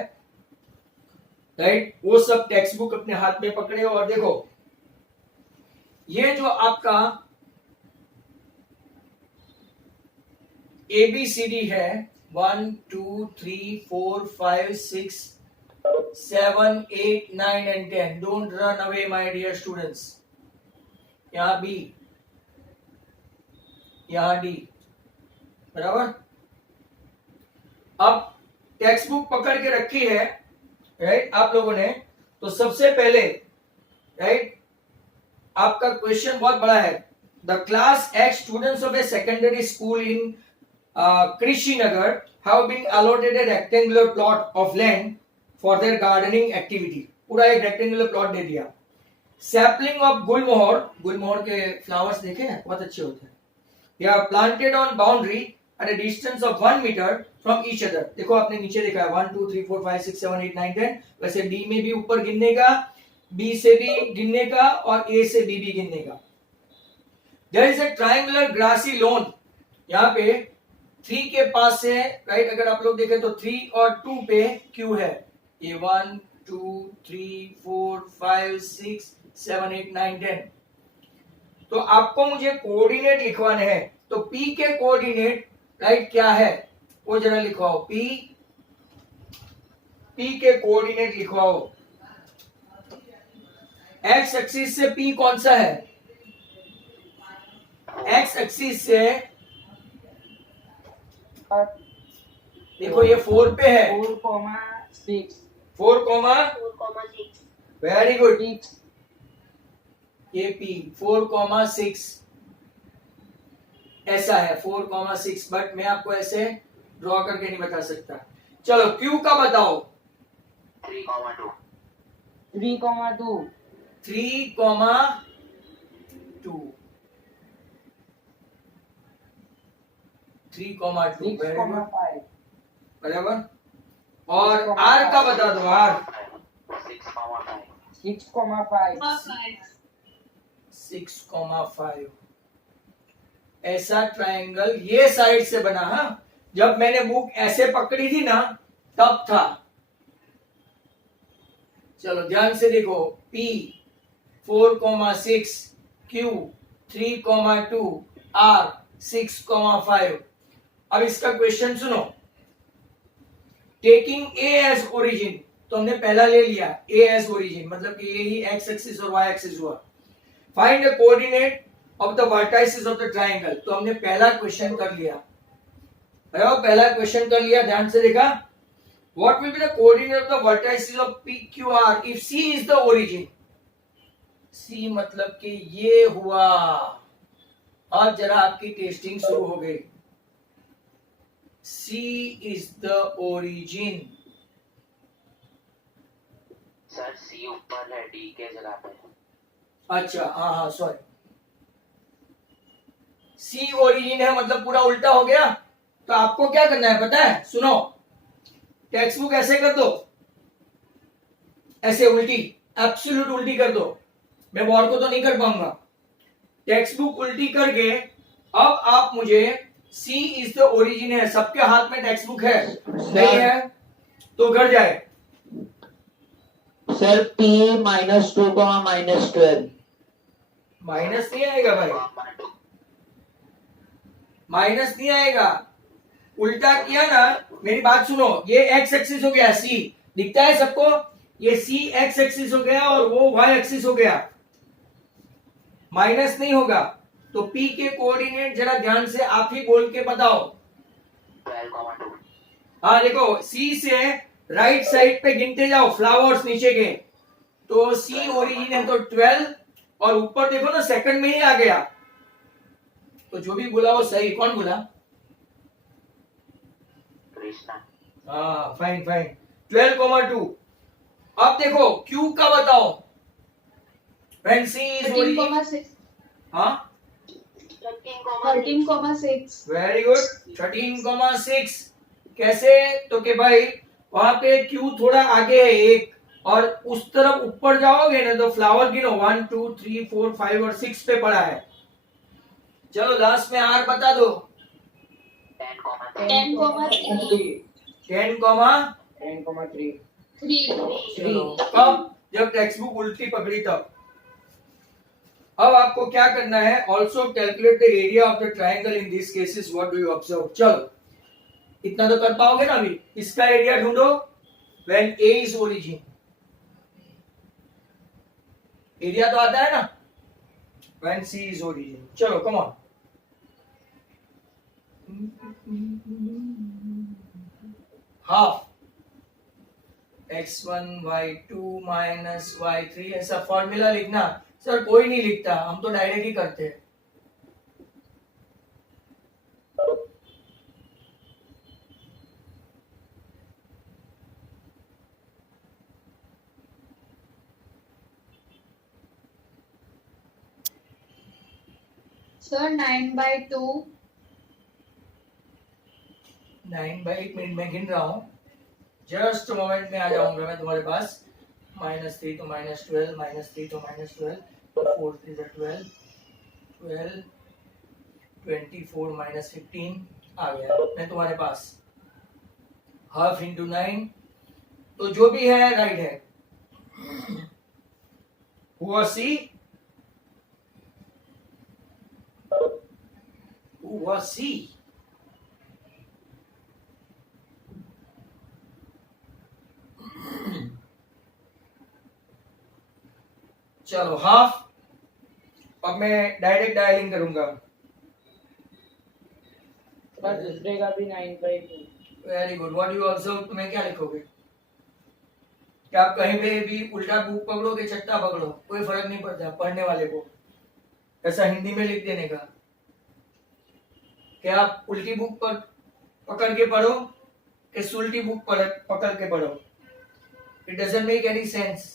राइट, वो सब टेक्स्ट बुक अपने हाथ में पकड़े और देखो, ये जो आपका ABCD है 1 2 3 4 5 6 7 8 9 and 10, don't run away my dear students। यहां B, यहां D, बराबर। अब टेक्स्ट बुक पकड़ के रखी है, राइट, आप लोगों ने, तो सबसे पहले, राइट, आपका क्वेश्चन बहुत बड़ा है। The class X students of a secondary school in Krishinagar have been allotted a rectangular plot of land for their gardening activity। पूरा एक रेक्टेंगुलर प्लॉट दे दिया। सैपलिंग ऑफ गुलमोहर, गुलमोहर के फ्लावर्स देखे हैं, बहुत अच्छे होते हैं। They are planted on boundary at a distance of 1 meter from each other। देखो आपने नीचे देखा है 1 2 3 4 5 6 7 8 9 10, वैसे D में भी ऊपर गिनने का, B से भी गिनने का और A से B भी गिनने का। There is a triangular grassy lawn, यहाँ पे 3 के पास से, राइट, अगर आप लोग देखें तो 3 और 2 पे Q है, ये 1 2 3 4 5 6 7 8 9 10। तो आपको मुझे कोऑर्डिनेट लिखवाने हैं, तो P के कोऑर्डिनेट, राइट, क्या है वो जरा लिखवाओ। P के कोऑर्डिनेट लिखवाओ। एक्स एक्सिस से P कौन सा है? एक्स एक्सिस से देखो ये 4 पे है, 4,6 4,6, वेरी गुड। ये P 4,6 ऐसा है 4,6, बट मैं आपको ऐसे ड्रॉ करके नहीं बता सकता। चलो Q का बताओ। 3,2 3,2 3,2 बराबर। और R का बता दो। R 6,5 ऐसा ट्रायंगल ये साइड से बना। हाँ, जब मैंने बुक ऐसे पकड़ी थी ना तब था। चलो ध्यान से देखो, P 4,6, Q 3,2, R 6,5। अब इसका क्वेश्चन सुनो। टेकिंग A एज ओरिजिन, तो हमने पहला ले लिया A एज ओरिजिन, मतलब कि ये ही x एक्सिस और y एक्सिस हुआ। Find the coordinate of the vertices of the triangle, तो हमने पहला क्वेश्चन कर लिया। पहला क्वेश्चन कर लिया, ध्यान से देखा। What will be the coordinate of the vertices of PQR if C is the origin. C मतलब कि ये हुआ। अब जरा आपकी टेस्टिंग शुरू हो गई। C is the origin। Sir C ऊपर है, D के जगह पे। अच्छा हाँ, सॉरी। C ओरिजिन है मतलब पूरा उल्टा हो गया। तो आपको क्या करना है पता है, सुनो। टेक्स्ट बुक ऐसे कर दो, ऐसे उल्टी, एब्सोल्यूट उल्टी कर दो। मैं वॉर को तो नहीं कर पाऊंगा। टेक्स्ट बुक उल्टी करके अब आप मुझे C इज द ओरिजिन है, सबके हाथ में टेक्स्ट बुक है, नहीं है तो घर जाए। सर P -2, -12 माइनस नहीं आएगा भाई, माइनस नहीं आएगा। उल्टा किया ना, मेरी बात सुनो। ये एक्स एक्सिस हो गया, C दिखता है सबको। ये C एक्स एक्सिस हो गया और वो y एक्सिस हो गया, माइनस नहीं होगा। तो P के कोऑर्डिनेट जरा ध्यान से आप ही बोल के बताओ। 12,2 हाँ देखो, C से राइट साइड पे गिनते जाओ फ्लावर्स नीचे के। तो C ओरिजिन है तो 12, और ऊपर देखो ना सेकंड में ही आ गया। तो जो भी बोला वो सही। कौन बोला? कृष्णा। हाँ फाइन फाइन, 12,2। अब देखो Q का बताओ। When C is origin, 13,6 हाँ 13,6 वेरी गुड, 13,6। कैसे? तो के भाई वहां पे Q थोड़ा आगे है एक, और उस तरफ ऊपर जाओगे ना तो फ्लावर गिनो 1 2 3 4 5 और 6 पे पड़ा है। चलो लास्ट में R बता दो। 10,3 चलो कब? जब टेक्स्ट बुक उल्टी पकड़ी तब। अब आपको क्या करना है, also calculate the area of the triangle in this cases. What do you observe? चलो इतना तो कर पाओगे ना अभी। इसका एरिया ढूंढो when A is origin. Area तो आता है ना व्हेन C इज ओरिजिन। चलो come on. Half x1 y2 minus y3 ऐसा फॉर्मूला लिखना। सर कोई नहीं लिखता, हम तो डायरेक्ट ही करते हैं। सर 9/2 1 मिनट में गिन रहा हूं, जस्ट मोमेंट में आ जाऊंगा मैं तुम्हारे पास। -3 तो -12, -3 तो -12, 4 3 12, 12 24 -15 आ गया मैं तुम्हारे पास। हाफ इंटू 9, तो जो भी है राइट है। हुआ C, हुआ C। चलो हाफ। अब मैं डायरेक्ट डायलिंग करूंगा। सर दूसरे का भी 9/2 very good. What you observe, तुम्हें क्या लिखोगे? कि आप कहीं पे भी उल्टा बुक पकड़ो कि चट्टा पकड़ो, कोई फर्क नहीं पड़ता पढ़ने वाले को, ऐसा हिंदी में लिख देने का कि आप उल्टी बुक पर पकड़ के पढ़ो कि सुल्टी बुक पकड़ के पढ़ो. It doesn't make any sense.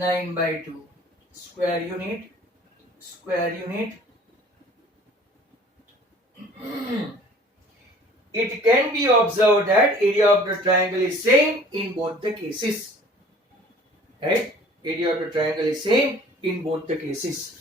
Nine by two square unit. It can be observed that area of the triangle is same in both the cases. Right? Area of the triangle is same in both the cases.